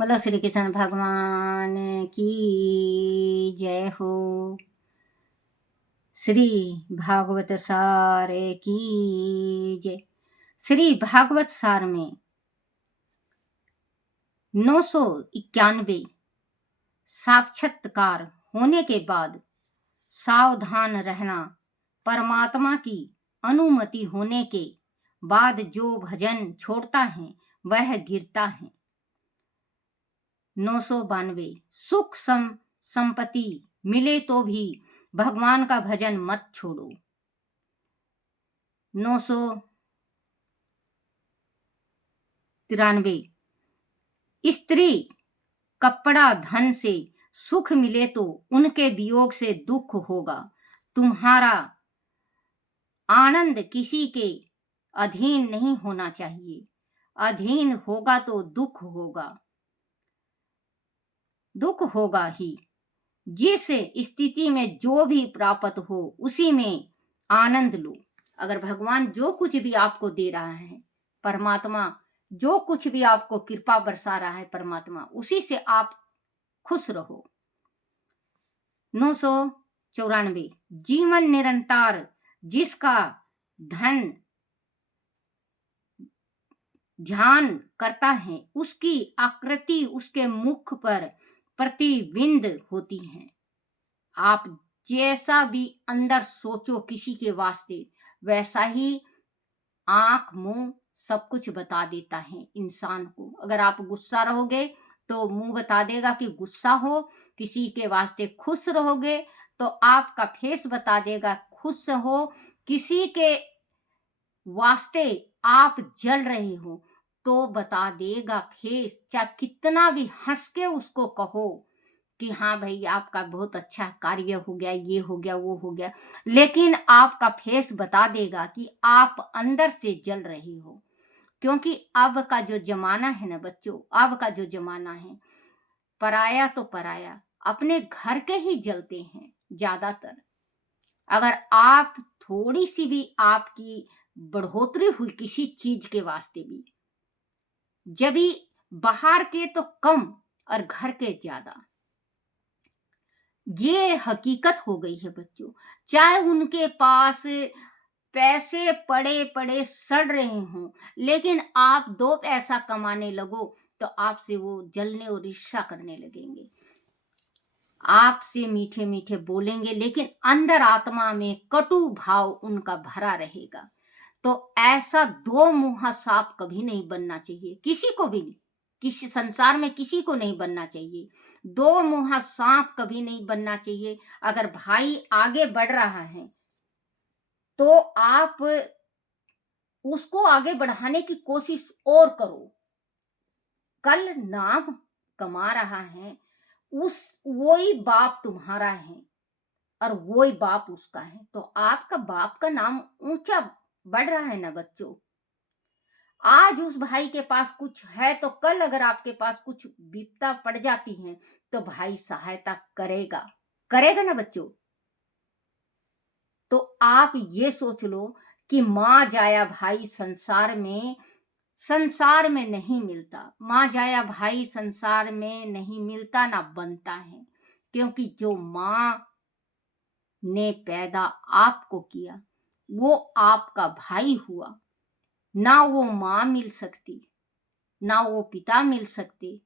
बोलो श्री कृष्ण भगवान की जय हो। श्री भागवत सार की जय। श्री भागवत सार में 991 साक्षात्कार होने के बाद सावधान रहना, परमात्मा की अनुमति होने के बाद जो भजन छोड़ता है वह गिरता है। 992 सुख संपत्ति मिले तो भी भगवान का भजन मत छोड़ो। 993 स्त्री कपड़ा धन से सुख मिले तो उनके वियोग से दुख होगा। तुम्हारा आनंद किसी के अधीन नहीं होना चाहिए, अधीन होगा तो दुख होगा, दुख होगा ही। जिस स्थिति में जो भी प्राप्त हो उसी में आनंद लो। अगर भगवान जो कुछ भी आपको दे रहा है, परमात्मा जो कुछ भी आपको कृपा बरसा रहा है, परमात्मा उसी से आप खुश रहो। 994 जीवन निरंतर जिसका धन ध्यान करता है उसकी आकृति उसके मुख पर प्रतिबिंब होती है। आप जैसा भी अंदर सोचो किसी के वास्ते, वैसा ही आंख मुंह सब कुछ बता देता है इंसान को। अगर आप गुस्सा रहोगे तो मुंह बता देगा कि गुस्सा हो, किसी के वास्ते खुश रहोगे तो आपका फेस बता देगा खुश हो, किसी के वास्ते आप जल रहे हो तो बता देगा फेस। चाहे कितना भी हंस के उसको कहो कि हाँ भाई आपका बहुत अच्छा कार्य हो गया, ये हो गया, वो हो गया, लेकिन आपका फेस बता देगा कि आप अंदर से जल रहे हो। क्योंकि अब का जो जमाना है ना बच्चों, अब का जो जमाना है, पराया तो पराया, अपने घर के ही जलते हैं ज्यादातर। अगर आप थोड़ी सी भी आपकी बढ़ोतरी हुई किसी चीज के वास्ते भी, जब भी बाहर के तो कम और घर के ज्यादा, ये हकीकत हो गई है बच्चों। चाहे उनके पास पैसे पड़े पड़े सड़ रहे हों, लेकिन आप 2 पैसा कमाने लगो तो आपसे वो जलने और ईर्ष्या करने लगेंगे, आपसे मीठे मीठे बोलेंगे, लेकिन अंदर आत्मा में कटु भाव उनका भरा रहेगा। तो ऐसा 2 मुंहा सांप कभी नहीं बनना चाहिए, किसी को भी नहीं, किसी संसार में किसी को नहीं बनना चाहिए। 2 मुंहा सांप कभी नहीं बनना चाहिए। अगर भाई आगे बढ़ रहा है तो आप उसको आगे बढ़ाने की कोशिश और करो। कल नाम कमा रहा है, उस वही बाप तुम्हारा है और वही बाप उसका है, तो आपका बाप का नाम ऊंचा बढ़ रहा है ना बच्चों। आज उस भाई के पास कुछ है तो कल अगर आपके पास कुछ विपदा पड़ जाती है तो भाई सहायता करेगा, करेगा ना बच्चों। तो आप ये सोच लो कि माँ जाया भाई संसार में नहीं मिलता, माँ जाया भाई संसार में नहीं मिलता, ना बनता है। क्योंकि जो माँ ने पैदा आपको किया वो आपका भाई हुआ। ना वो माँ मिल सकती, ना वो पिता मिल सकते,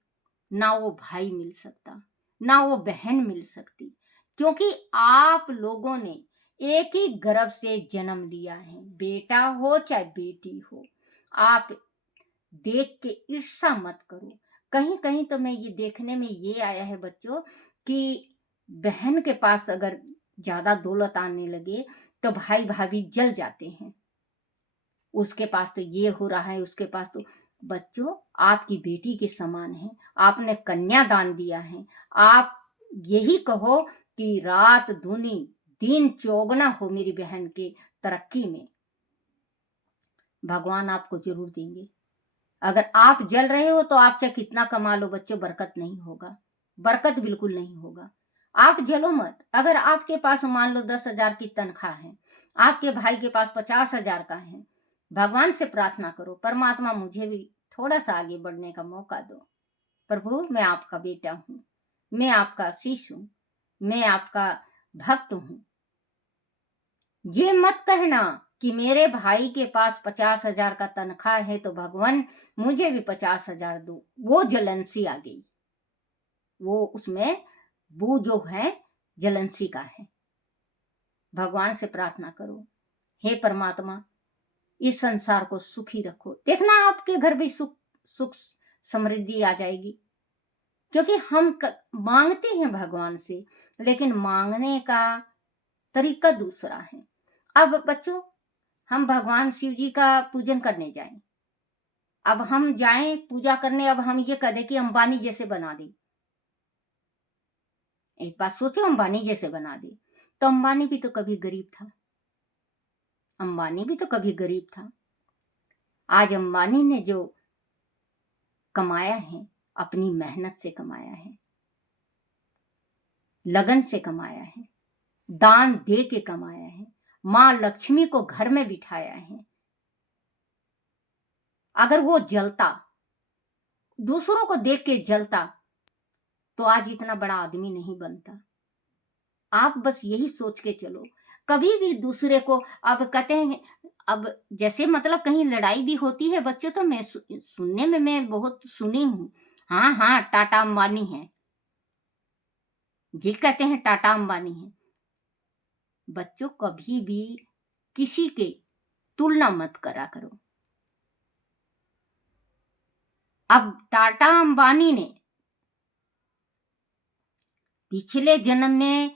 ना वो भाई मिल सकता, ना वो बहन मिल सकती। क्योंकि आप लोगों ने एक ही गर्भ से जन्म लिया है, बेटा हो चाहे बेटी हो। आप देख के ईर्ष्या मत करो। कहीं कहीं तो मैं ये देखने में ये आया है बच्चों कि बहन के पास अगर ज्यादा दौलत आने लगे तो भाई भाभी जल जाते हैं, उसके पास तो ये हो रहा है, उसके पास तो। बच्चों आपकी बेटी के समान है, आपने कन्या दान दिया है। आप यही कहो कि रात दूनी दिन चौगुना हो मेरी बहन के तरक्की में, भगवान आपको जरूर देंगे। अगर आप जल रहे हो तो आप चाहे कितना कमा लो बच्चों, बरकत नहीं होगा, बरकत बिल्कुल नहीं होगा। आप जलो मत। अगर आपके पास मान लो 10,000 की तनख्वाह है, आपके भाई के पास 50,000 का है, भगवान से प्रार्थना करो, परमात्मा मुझे भी थोड़ा सा आगे बढ़ने का मौका दो। प्रभु मैं आपका बेटा हूँ, मैं आपका शिष्य हूँ, मैं आपका भक्त हूँ। ये मत कहना कि मेरे भाई के पास 50,000 का तनख्वाह है तो भगवान मुझे भी 50,000 दो। वो जलन सी आ गई, वो उसमें वो जो है जलन सी का है। भगवान से प्रार्थना करो, हे परमात्मा इस संसार को सुखी रखो। देखना आपके घर भी सुख समृद्धि आ जाएगी। क्योंकि हम मांगते हैं भगवान से, लेकिन मांगने का तरीका दूसरा है। अब बच्चों, हम भगवान शिव जी का पूजन करने जाएं। अब हम जाएं पूजा करने, अब हम ये कह दें कि अंबानी जैसे बना दें। एक बात सोचो, अंबानी जैसे बना दे, तो अंबानी भी तो कभी गरीब था। अंबानी भी तो कभी गरीब था। आज अंबानी ने जो कमाया है, अपनी मेहनत से कमाया है, लगन से कमाया है, दान दे के कमाया है, माँ लक्ष्मी को घर में बिठाया है। अगर वो जलता, दूसरों को देख के जलता, तो आज इतना बड़ा आदमी नहीं बनता। आप बस यही सोच के चलो, कभी भी दूसरे को, अब कहते हैं, अब जैसे मतलब कहीं लड़ाई भी होती है बच्चों, तो मैं सुनने में मैं बहुत सुनी हूँ। हाँ हाँ, टाटा अंबानी है, ये कहते हैं टाटा अंबानी है। बच्चों कभी भी किसी के तुलना मत करा करो। अब टाटा अंबानी ने पिछले जन्म में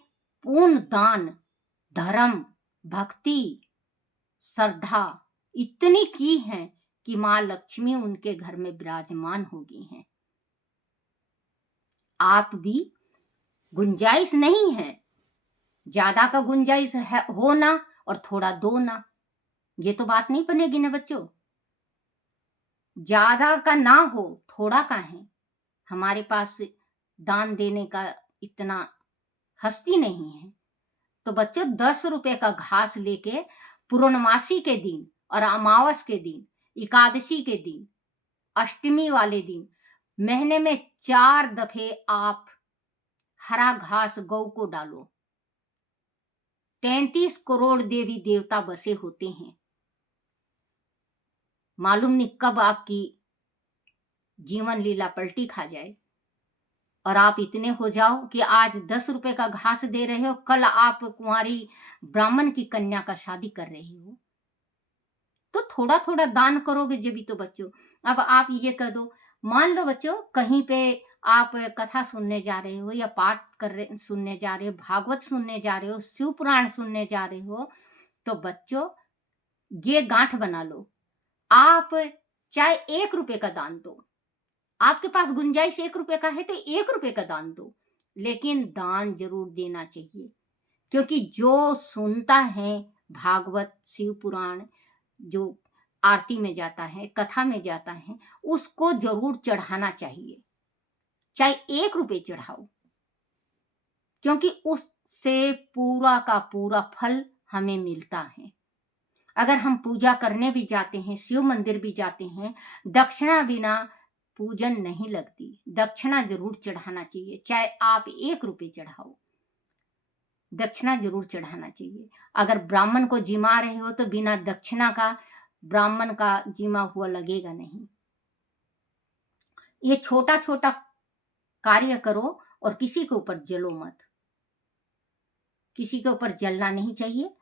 पूर्ण दान, धर्म, भक्ति, श्रद्धा इतनी की है कि माँ लक्ष्मी उनके घर में विराजमान हो गई हैं। आप भी गुंजाइश नहीं है, ज्यादा का गुंजाइश है हो ना, और थोड़ा दो ना, ये तो बात नहीं बनेगी ना बच्चों। ज्यादा का ना हो, थोड़ा का है। हमारे पास दान देने का इतना हस्ती नहीं है, तो बच्चों 10 रुपए का घास लेके पूर्णमासी के दिन और अमावस के दिन, एकादशी के दिन, अष्टमी वाले दिन, महीने में 4 दफे आप हरा घास गौ को डालो। 33 करोड़ देवी देवता बसे होते हैं। मालूम नहीं कब आपकी जीवन लीला पलटी खा जाए और आप इतने हो जाओ कि आज 10 रुपए का घास दे रहे हो, कल आप कुंवारी ब्राह्मण की कन्या का शादी कर रहे हो। तो थोड़ा थोड़ा दान करोगे जब भी तो बच्चों। अब आप ये कह दो, मान लो बच्चों कहीं पे आप कथा सुनने जा रहे हो, या पाठ सुनने जा रहे हो, भागवत सुनने जा रहे हो, शिव पुराण सुनने जा रहे हो, तो बच्चों ये गांठ बना लो, आप चाहे 1 रुपए का दान दो। आपके पास गुंजाइश 1 रुपए का है तो 1 रुपए का दान दो, लेकिन दान जरूर देना चाहिए। क्योंकि जो सुनता है भागवत शिव पुराण, जो आरती में जाता है, कथा में जाता है, उसको जरूर चढ़ाना चाहिए, चाहे 1 रुपए चढ़ाओ, क्योंकि उससे पूरा का पूरा फल हमें मिलता है। अगर हम पूजा करने भी जाते हैं, शिव मंदिर भी जाते हैं, दक्षिणा बिना पूजन नहीं लगती। दक्षिणा जरूर चढ़ाना चाहिए, चाहे आप 1 रुपए चढ़ाओ, दक्षिणा जरूर चढ़ाना चाहिए। अगर ब्राह्मण को जिमा रहे हो तो बिना दक्षिणा का ब्राह्मण का जिमा हुआ लगेगा नहीं। ये छोटा छोटा कार्य करो और किसी के ऊपर जलो मत, किसी के ऊपर जलना नहीं चाहिए।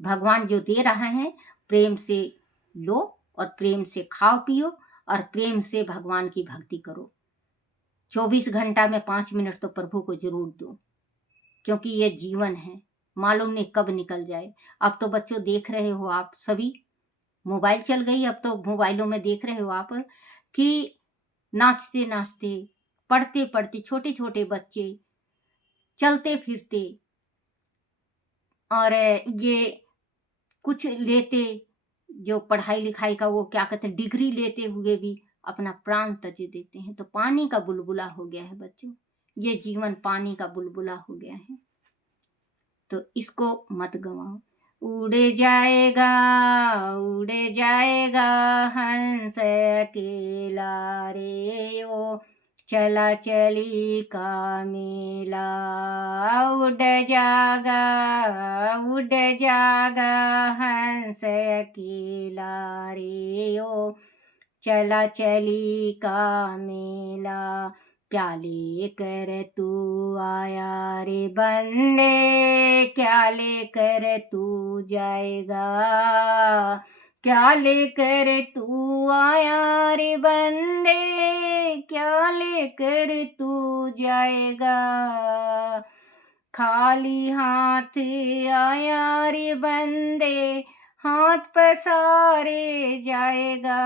भगवान जो दे रहा है प्रेम से लो, और प्रेम से खाओ पियो, और प्रेम से भगवान की भक्ति करो। 24 घंटा में 5 मिनट तो प्रभु को जरूर दो, क्योंकि ये जीवन है, मालूम नहीं कब निकल जाए। अब तो बच्चों देख रहे हो आप सभी, मोबाइल चल गई, अब तो मोबाइलों में देख रहे हो आप कि नाचते नाचते, पढ़ते पढ़ते छोटे छोटे बच्चे चलते फिरते और ये कुछ लेते, जो पढ़ाई लिखाई का वो क्या कहते हैं, डिग्री लेते हुए भी अपना प्राण तज देते हैं। तो पानी का बुलबुला हो गया है बच्चों, ये जीवन पानी का बुलबुला हो गया है, तो इसको मत गवाओ। उड़े जाएगा, उड़े जाएगा हंस अकेला रे, ओ चला चली का मेला, उड़ जागा उड़ जागा हंस अकेला रे ओ। चला चली का मेला, क्या लेकर तू आया रे बंदे, क्या लेकर तू जाएगा, क्या लेकर तू आया रे बंदे, क्या लेकर तू जाएगा। खाली हाथ आया रे बंदे, हाथ पसारे जाएगा,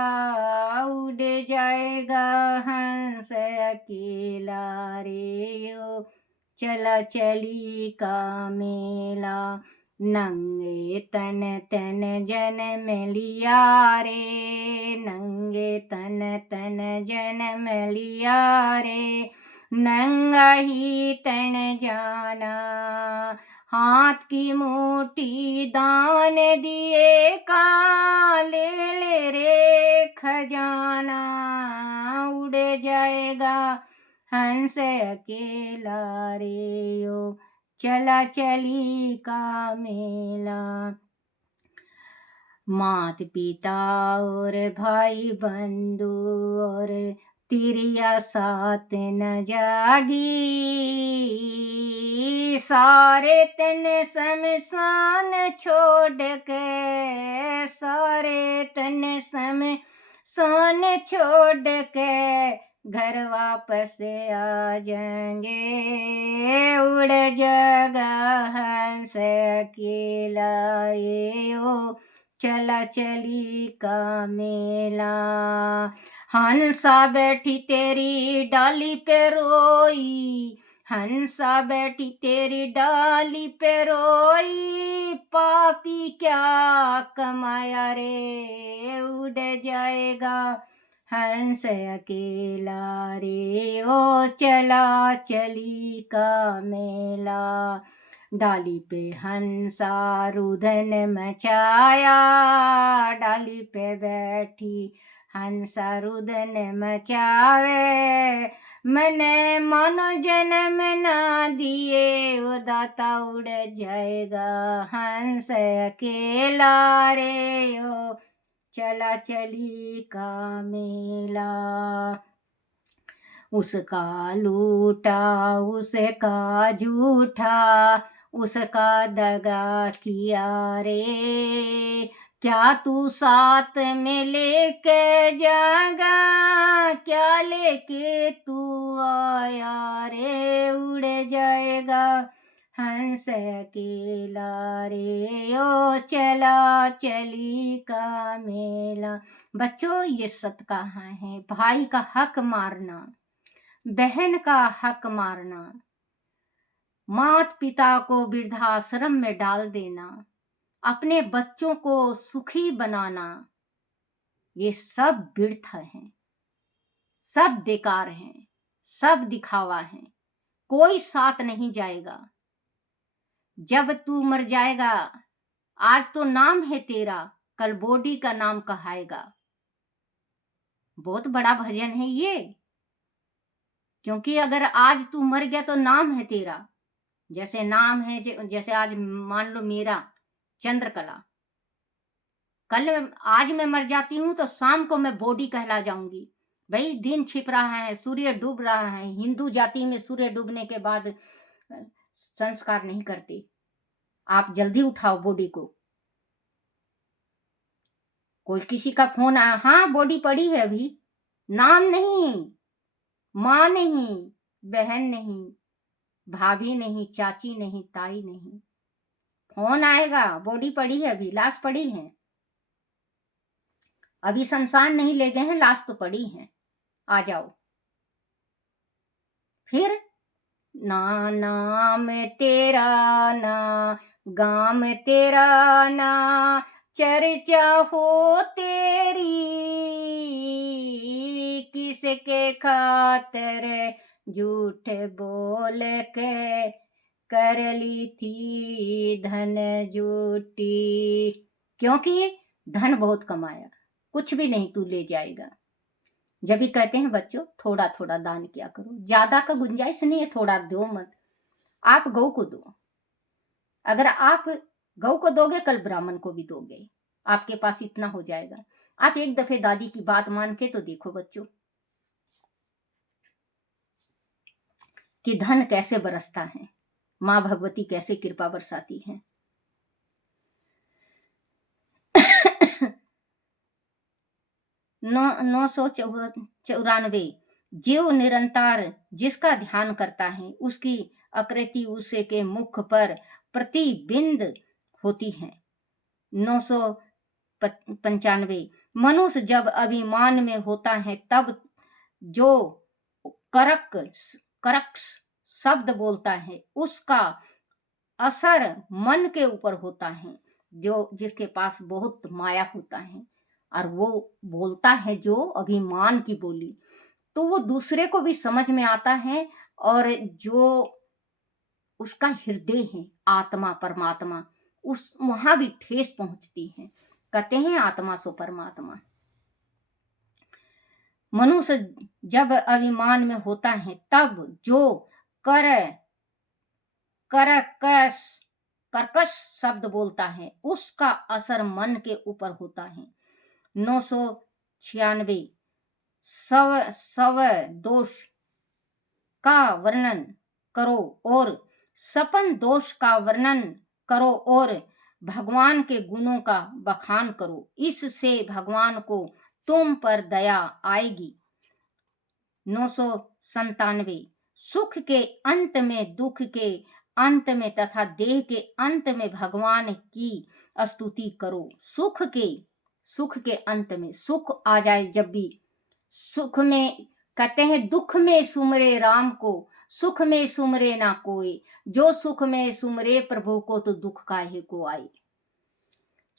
उड़ जाएगा हंस अकेला रे ओ। चला चली का मेला, नंगे तन तन जन्म लिया रे, नंगे तन तन जन्म लिया रे, नंगा ही तन जाना, हाथ की मुट्ठी दान दिए का, ले ले रे खजाना, उड़ जाएगा हंस अकेला रे ओ। चला चली का मेला, मात पिता और भाई बंधु और तिरिया साथ न जागी, सारे तन शमशान छोड़ के, सारे तन शमशान छोड़ के, घर वापस आ जाएंगे, उड़ जाएगा हंस अकेला रे ओ। चला चली का मेला, हंसा बैठी तेरी डाली पे रोई, हंसा बैठी तेरी डाली पे रोई, पापी क्या कमाया रे, उड़ जाएगा हंस अकेला रे ओ। चला चली का मेला, डाली पे हंसा रुदन मचाया, डाली पे बैठी हंसा रुदन मचावे, मैंने मानो जन्म ना दिए ओ दाता, उड़ जाएगा हंस अकेला रे ओ। चला चली का मेला, उसका लूटा उसका झूठा, उसका दगा किया रे, क्या तू साथ में लेके जाएगा, क्या लेके तू आया रे, उड़ जाएगा हंस अकेला रे ओ। चला चली का मेला। बच्चों, ये सत कहाँ है? भाई का हक मारना, बहन का हक मारना, मात पिता को वृद्धाश्रम में डाल देना, अपने बच्चों को सुखी बनाना, ये सब व्यर्थ है, सब बेकार है, सब दिखावा है, कोई साथ नहीं जाएगा। जब तू मर जाएगा, आज तो नाम है तेरा, कल बॉडी का नाम कहाएगा। बहुत बड़ा भजन है ये, क्योंकि अगर आज तू मर गया तो नाम है तेरा। जैसे नाम है, जैसे आज मान लो मेरा चंद्रकला, कल आज मैं मर जाती हूं तो शाम को मैं बॉडी कहला जाऊंगी। भाई दिन छिप रहा है, सूर्य डूब रहा है, हिंदू जाति में सूर्य डूबने के बाद संस्कार नहीं करते। आप जल्दी उठाओ बॉडी को। कोई किसी का फोन आया, हाँ बॉडी पड़ी है अभी, नाम नहीं, माँ नहीं, बहन नहीं, भाभी नहीं, चाची नहीं, ताई नहीं, फोन आएगा बॉडी पड़ी है अभी, लाश पड़ी है, अभी शमशान नहीं ले गए हैं, लाश तो पड़ी है, आ जाओ। फिर ना नाम तेरा ना गाम तेरा ना चर्चा हो तेरी, किसके खातर झूठ बोल के कर ली थी धन झूठी, क्योंकि धन बहुत कमाया, कुछ भी नहीं तू ले जाएगा। जब भी कहते हैं बच्चों थोड़ा थोड़ा दान किया करो, ज्यादा का गुंजाइश नहीं है, थोड़ा दो मत। आप गौ को दो, अगर आप गौ को दोगे कल ब्राह्मण को भी दोगे, आपके पास इतना हो जाएगा। आप एक दफे दादी की बात मान के तो देखो बच्चों कि धन कैसे बरसता है, माँ भगवती कैसे कृपा बरसाती है। 994 जीव निरंतर जिसका ध्यान करता है उसकी आकृति उसे के मुख पर प्रतिबिंब होती है। 995 मनुष्य जब अभिमान में होता है तब जो करक करक शब्द बोलता है उसका असर मन के ऊपर होता है। जो जिसके पास बहुत माया होता है और वो बोलता है जो अभिमान की बोली, तो वो दूसरे को भी समझ में आता है, और जो उसका हृदय है आत्मा परमात्मा, उस वहां भी ठेस पहुंचती है। कहते हैं आत्मा सो परमात्मा। मनुष्य जब अभिमान में होता है तब जो कर करकश कर्कश शब्द बोलता है उसका असर मन के ऊपर होता है। 996 सव दोष का वर्णन करो और सपन दोष का वर्णन करो और भगवान के गुणों का बखान करो, इससे भगवान को तुम पर दया आएगी। 997 सुख के अंत में दुख के अंत में तथा देह के अंत में भगवान की स्तुति करो। सुख के अंत में सुख आ जाए, जब भी सुख में कहते हैं दुख में सुमरे राम को, सुख में सुमरे ना कोई, जो सुख में सुमरे प्रभु को तो दुख काहे को आए।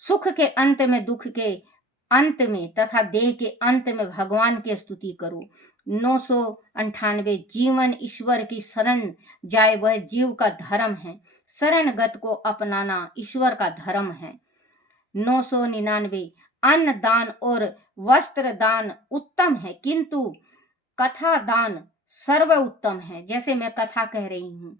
सुख के अंत में दुख के अंत में तथा देह के अंत में भगवान की स्तुति करो। 998 जीवन ईश्वर की शरण जाए वह जीव का धर्म है, शरणगत को अपनाना ईश्वर का धर्म है। 999 अन्न दान और वस्त्र दान उत्तम है किंतु कथा दान सर्व उत्तम है। जैसे मैं कथा कह रही हूँ,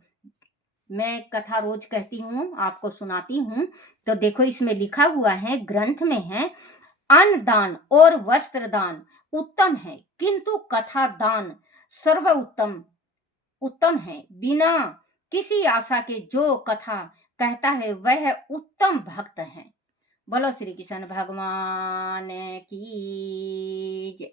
मैं कथा रोज कहती हूँ, आपको सुनाती हूँ, तो देखो इसमें लिखा हुआ है, ग्रंथ में है, अन्न दान और वस्त्र दान उत्तम है किंतु कथा दान सर्व उत्तम है। बिना किसी आशा के जो कथा कहता है वह उत्तम भक्त है। बोलो श्री कृष्ण भगवान की जय।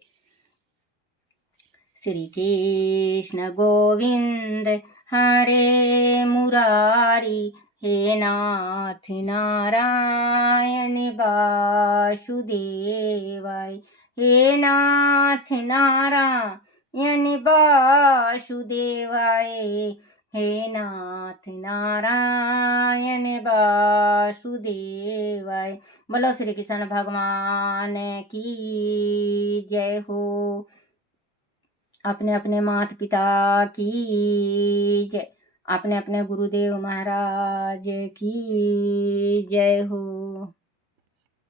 श्री कृष्ण गोविंद हरे मुरारी, हे नाथ नारायण वासुदेवाय, हे नाथ नारायण वासुदेवाय, हे नाथ नारायण वासुदेवाय। बोलो श्री कृष्ण भगवान की जय हो। अपने अपने माता पिता की जय, अपने अपने गुरुदेव महाराज की जय हो।